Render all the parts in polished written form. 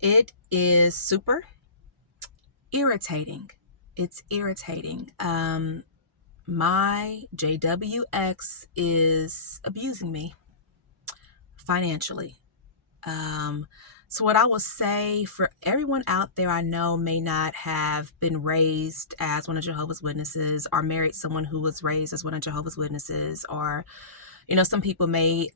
It is super irritating. It's irritating. My JWX is abusing me financially. Um, so what I will say for everyone out there I know may not have been raised as one of Jehovah's Witnesses or married someone who was raised as one of Jehovah's Witnesses, or some people may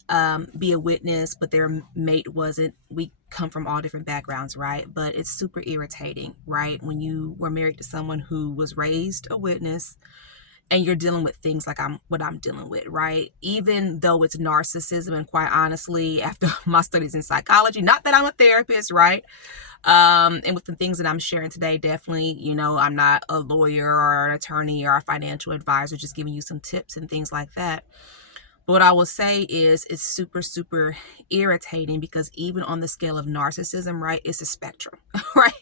be a witness, but their mate wasn't. We come from all different backgrounds, right? But it's super irritating, right? When you were married to someone who was raised a witness and you're dealing with things like what I'm dealing with, right? Even though it's narcissism, and quite honestly, after my studies in psychology, not that I'm a therapist, right? And with the things that I'm sharing today, definitely, I'm not a lawyer or an attorney or a financial advisor, just giving you some tips and things like that. But what I will say is it's super, super irritating because even on the scale of narcissism, right, it's a spectrum, right?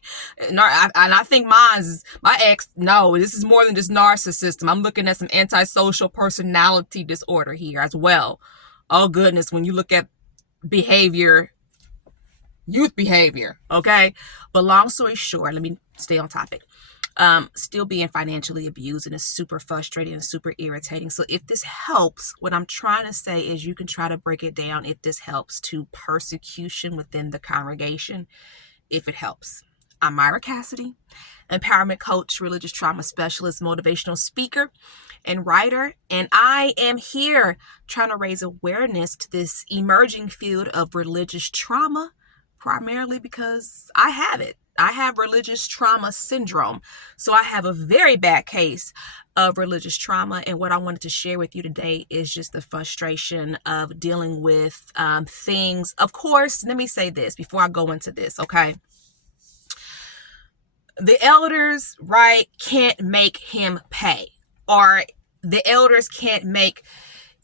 And I think my ex, no, this is more than just narcissism. I'm looking at some antisocial personality disorder here as well. Oh, goodness, when you look at behavior, youth behavior, okay? But long story short, let me stay on topic. Still being financially abused, and it's super frustrating and super irritating. So if this helps, what I'm trying to say is you can try to break it down if this helps to persecution within the congregation, if it helps. I'm Myra Cassidy, empowerment coach, religious trauma specialist, motivational speaker, and writer. And I am here trying to raise awareness to this emerging field of religious trauma, primarily because I have it. I have religious trauma syndrome. So I have a very bad case of religious trauma. And what I wanted to share with you today is just the frustration of dealing with things. Of course, let me say this before I go into this, okay? The elders, right, can't make him pay, or the elders can't make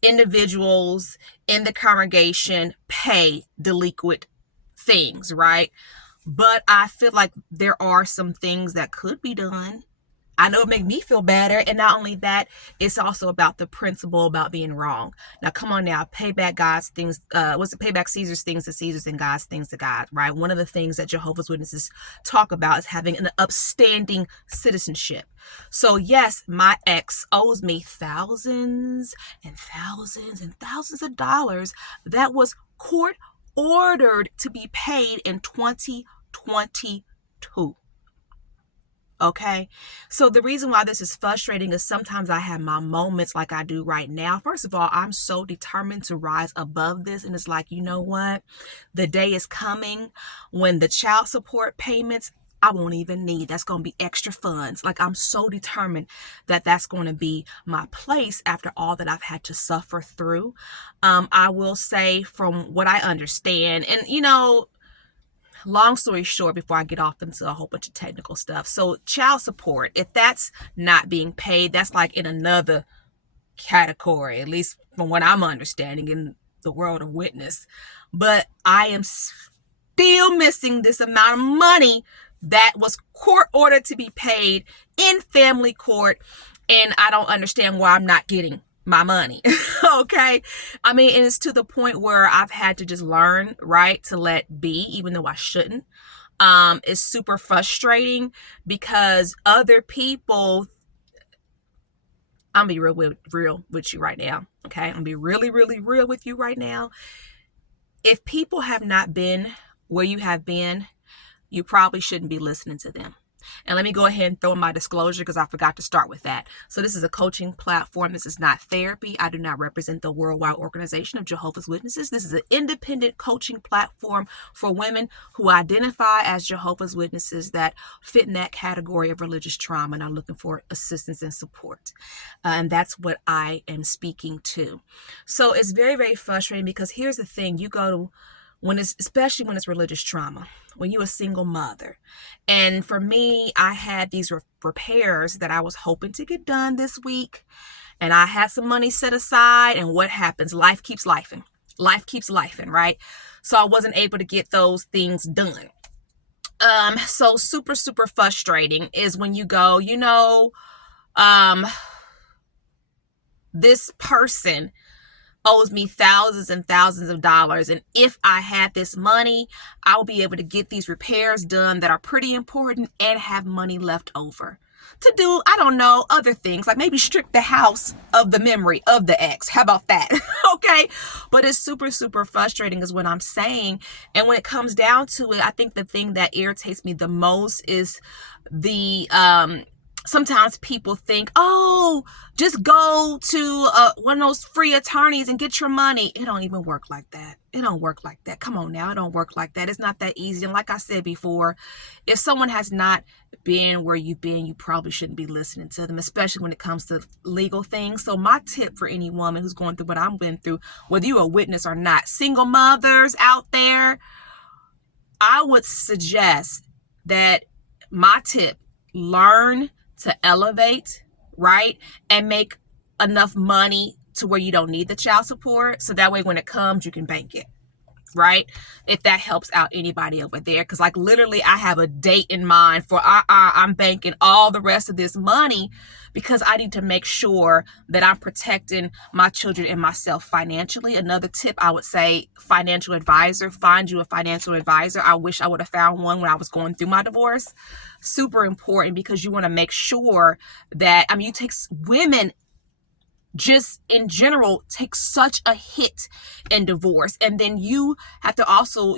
individuals in the congregation pay delinquent things, right? But I feel like there are some things that could be done. I know it make me feel better. And not only that, it's also about the principle about being wrong. Now, come on now, pay back God's things. Pay back Caesar's things to Caesar's and God's things to God, right? One of the things that Jehovah's Witnesses talk about is having an upstanding citizenship. So yes, my ex owes me thousands and thousands and thousands of dollars that was court ordered to be paid in 2022. Okay. So the reason why this is frustrating is sometimes I have my moments like I do right now. First of all, I'm so determined to rise above this. And it's like, you know what? The day is coming when the child support payments I won't even need. That's going to be extra funds. Like, I'm so determined that that's going to be my place after all that I've had to suffer through. I will say, from what I understand, and long story short, before I get off into a whole bunch of technical stuff. So child support, if that's not being paid, that's like in another category, at least from what I'm understanding in the world of witness. But I am still missing this amount of money that was court ordered to be paid in family court. And I don't understand why I'm not getting my money. Okay. I mean, and it's to the point where I've had to just learn, right, to let be, even though I shouldn't. It's super frustrating because other people, I'm gonna be real with you right now. Okay. I'm gonna be really, really real with you right now. If people have not been where you have been, you probably shouldn't be listening to them. And let me go ahead and throw in my disclosure because I forgot to start with that. So this is a coaching platform. This is not therapy. I do not represent the worldwide organization of Jehovah's Witnesses. This is an independent coaching platform for women who identify as Jehovah's Witnesses that fit in that category of religious trauma and are looking for assistance and support. And that's what I am speaking to. So it's very, very frustrating because here's the thing. You go to especially when it's religious trauma, when you're a single mother. And for me, I had these repairs that I was hoping to get done this week. And I had some money set aside. And what happens? Life keeps lifing. Life keeps lifing, right? So I wasn't able to get those things done. So super, super frustrating is when you go, this person owes me thousands and thousands of dollars. And if I had this money, I'll be able to get these repairs done that are pretty important and have money left over to do, I don't know, other things, like maybe strip the house of the memory of the ex. How about that? Okay. But it's super, super frustrating is what I'm saying. And when it comes down to it, I think the thing that irritates me the most is the, sometimes people think, oh, just go to one of those free attorneys and get your money. It don't even work like that. It don't work like that. Come on now. It don't work like that. It's not that easy. And like I said before, if someone has not been where you've been, you probably shouldn't be listening to them, especially when it comes to legal things. So my tip for any woman who's going through what I'm going through, whether you're a witness or not, single mothers out there, I would suggest that my tip, learn to elevate, right? And make enough money to where you don't need the child support. So that way when it comes, you can bank it, right? If that helps out anybody over there. Because like literally I have a date in mind for I'm banking all the rest of this money because I need to make sure that I'm protecting my children and myself financially. Another tip I would say, financial advisor. Find you a financial advisor. I wish I would have found one when I was going through my divorce. Super important because you want to make sure that, you take women just in general take such a hit in divorce, and then you have to also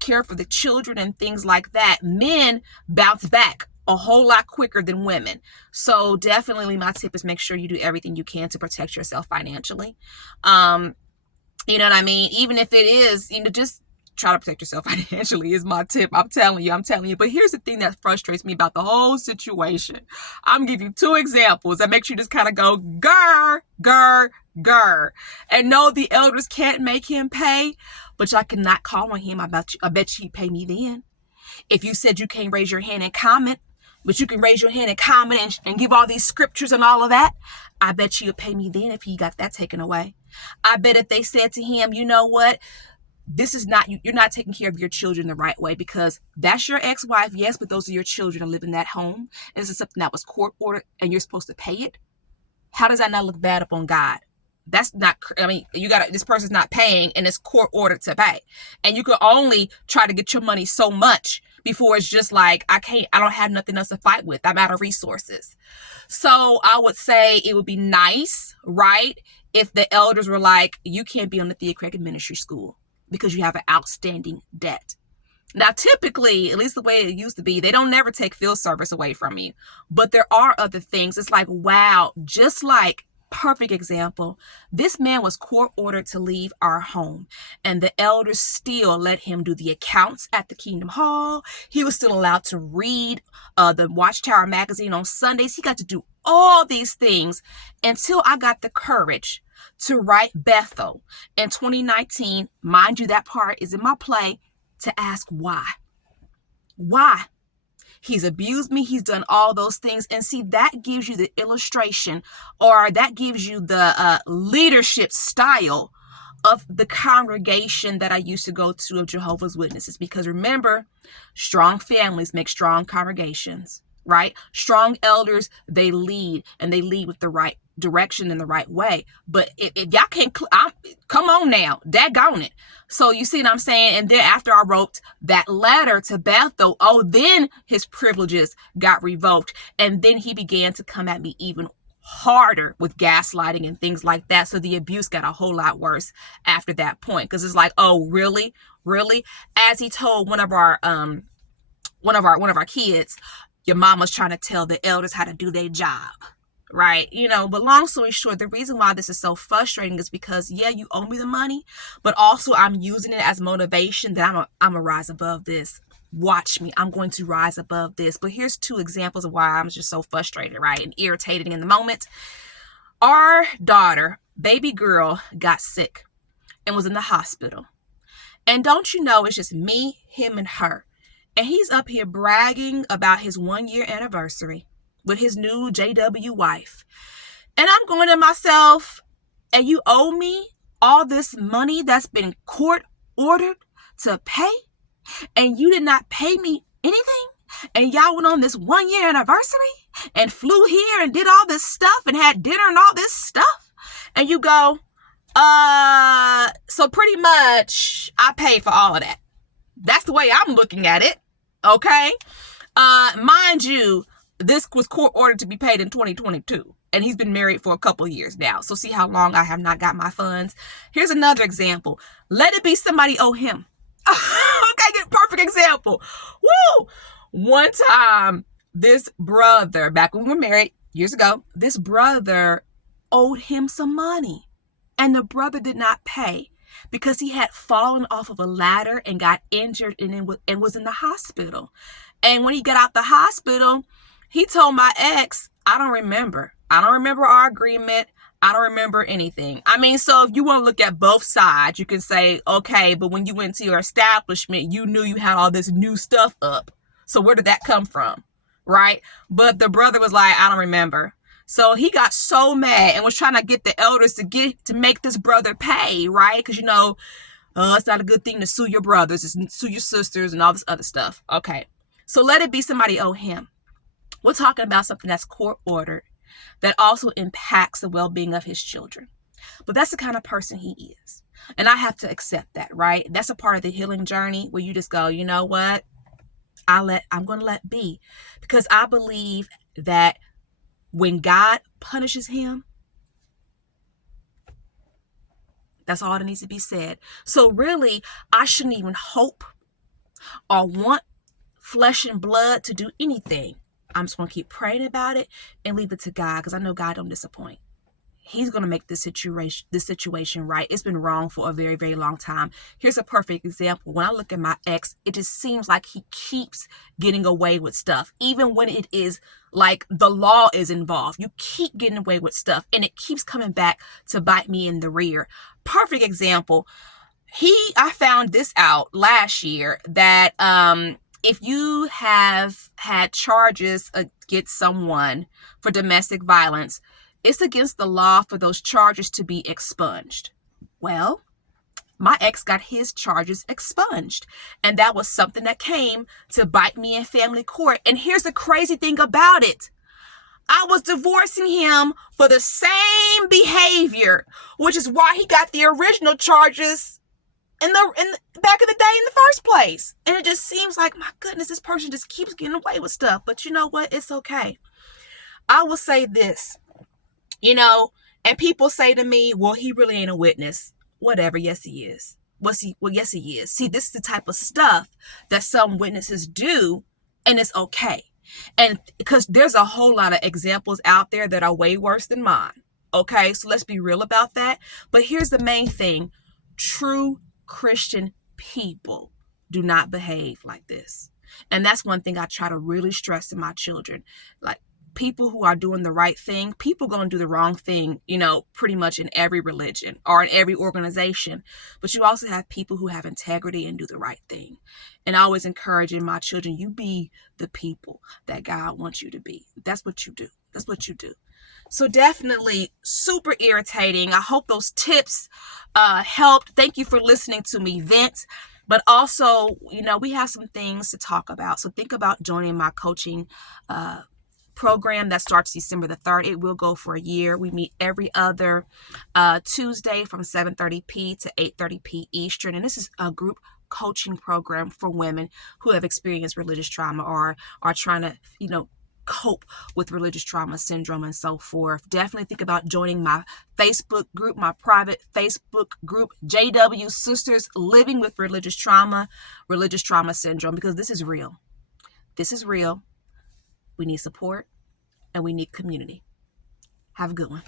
care for the children and things like that. Men bounce back a whole lot quicker than women. So definitely my tip is make sure you do everything you can to protect yourself financially. You know what I mean? Even if it is, just try to protect yourself financially is my tip. I'm telling you. But here's the thing that frustrates me about the whole situation. I'm gonna give you 2 examples that makes you just kind of go, grr, grr, grr. And no, the elders can't make him pay, but y'all cannot call on him. I bet you he'd pay me then. If you said you can't raise your hand and comment, but you can raise your hand and comment and give all these scriptures and all of that, I bet you would pay me then if he got that taken away. I bet if they said to him, you know what? This is not, you're not taking care of your children the right way because that's your ex-wife, yes, but those are your children who live in that home. And this is something that was court ordered and you're supposed to pay it. How does that not look bad upon God? That's not, this person's not paying and it's court ordered to pay. And you could only try to get your money so much before it's just like, I don't have nothing else to fight with. I'm out of resources. So I would say it would be nice, right? If the elders were like, you can't be on the Theocratic Ministry School because you have an outstanding debt. Now, typically, at least the way it used to be, they don't never take field service away from you. But there are other things. It's like, wow, just like, perfect example, this man was court ordered to leave our home. And the elders still let him do the accounts at the Kingdom Hall. He was still allowed to read the Watchtower magazine on Sundays. He got to do all these things until I got the courage to write Bethel in 2019. Mind you, that part is in my play, to ask why. Why? He's abused me. He's done all those things. And see, that gives you the illustration, or that gives you the leadership style of the congregation that I used to go to of Jehovah's Witnesses. Because remember, strong families make strong congregations, right? Strong elders, they lead, and they lead with the right direction in the right way. But if y'all can't, come on now, daggone it. So you see what I'm saying? And then after I wrote that letter to Bethel, then his privileges got revoked. And then he began to come at me even harder with gaslighting and things like that. So the abuse got a whole lot worse after that point. Because it's like, oh, really? Really? As he told one of our kids, your mama's trying to tell the elders how to do their job. Right? But long story short, the reason why this is so frustrating is because, yeah, you owe me the money, but also I'm using it as motivation that I'm gonna rise above this. Watch me. I'm going to rise above this. But here's 2 examples of why I'm just so frustrated, right? And irritated in the moment. Our daughter, baby girl, got sick and was in the hospital. And don't you know, it's just me, him, and her. And he's up here bragging about his 1-year anniversary with his new JW wife. And I'm going to myself, and you owe me all this money that's been court ordered to pay, and you did not pay me anything? And y'all went on this 1-year anniversary and flew here and did all this stuff and had dinner and all this stuff? And you go, So pretty much I paid for all of that. That's the way I'm looking at it. Okay. Mind you, this was court ordered to be paid in 2022. And he's been married for a couple of years now. So see how long I have not got my funds. Here's another example. Let it be somebody owe him. Okay, perfect example. Woo! One time, this brother, back when we were married years ago, this brother owed him some money. And the brother did not pay because he had fallen off of a ladder and got injured and was in the hospital. And when he got out the hospital, he told my ex, I don't remember our agreement. I don't remember anything. I mean, so if you want to look at both sides, you can say, okay, but when you went to your establishment, you knew you had all this new stuff up. So where did that come from? Right? But the brother was like, I don't remember. So he got so mad and was trying to get the elders to make this brother pay, right? Because, it's not a good thing to sue your brothers, it's sue your sisters and all this other stuff. Okay. So let it be somebody owe him. We're talking about something that's court ordered that also impacts the well-being of his children. But that's the kind of person he is. And I have to accept that, right? That's a part of the healing journey where you just go, you know what? I'm going to let be. Because I believe that when God punishes him, that's all that needs to be said. So really, I shouldn't even hope or want flesh and blood to do anything. I'm just going to keep praying about it and leave it to God, because I know God don't disappoint. He's going to make this situation right. It's been wrong for a very, very long time. Here's a perfect example. When I look at my ex, it just seems like he keeps getting away with stuff. Even when it is like the law is involved, you keep getting away with stuff and it keeps coming back to bite me in the rear. Perfect example. I found this out last year that, if you have had charges against someone for domestic violence, it's against the law for those charges to be expunged. Well, my ex got his charges expunged. And that was something that came to bite me in family court. And here's the crazy thing about it. I was divorcing him for the same behavior, which is why he got the original charges in the back of the day in the first place. And it just seems like, my goodness, this person just keeps getting away with stuff. But you know what? It's okay. I will say this, and people say to me, well, he really ain't a witness. Whatever. Yes, he is. Yes, he is. See, this is the type of stuff that some witnesses do, and it's okay. And because there's a whole lot of examples out there that are way worse than mine. Okay, so let's be real about that. But here's the main thing. True Christian people do not behave like this. And that's one thing I try to really stress to my children. Like, people who are doing the right thing, people going to do the wrong thing, pretty much in every religion or in every organization. But you also have people who have integrity and do the right thing. And I always encouraging my children, you be the people that God wants you to be. That's what you do. That's what you do. So definitely super irritating. I hope those tips helped. Thank you for listening to me vent. But also, we have some things to talk about. So think about joining my coaching program that starts December the 3rd. It will go for a year. We meet every other Tuesday from 7:30 p to 8:30 p Eastern. And this is a group coaching program for women who have experienced religious trauma or are trying to, cope with religious trauma syndrome and so forth. Definitely think about joining my Facebook group, my private Facebook group, JW Sisters Living with Religious Trauma Syndrome, because this is real. This is real. We need support and we need community. Have a good one.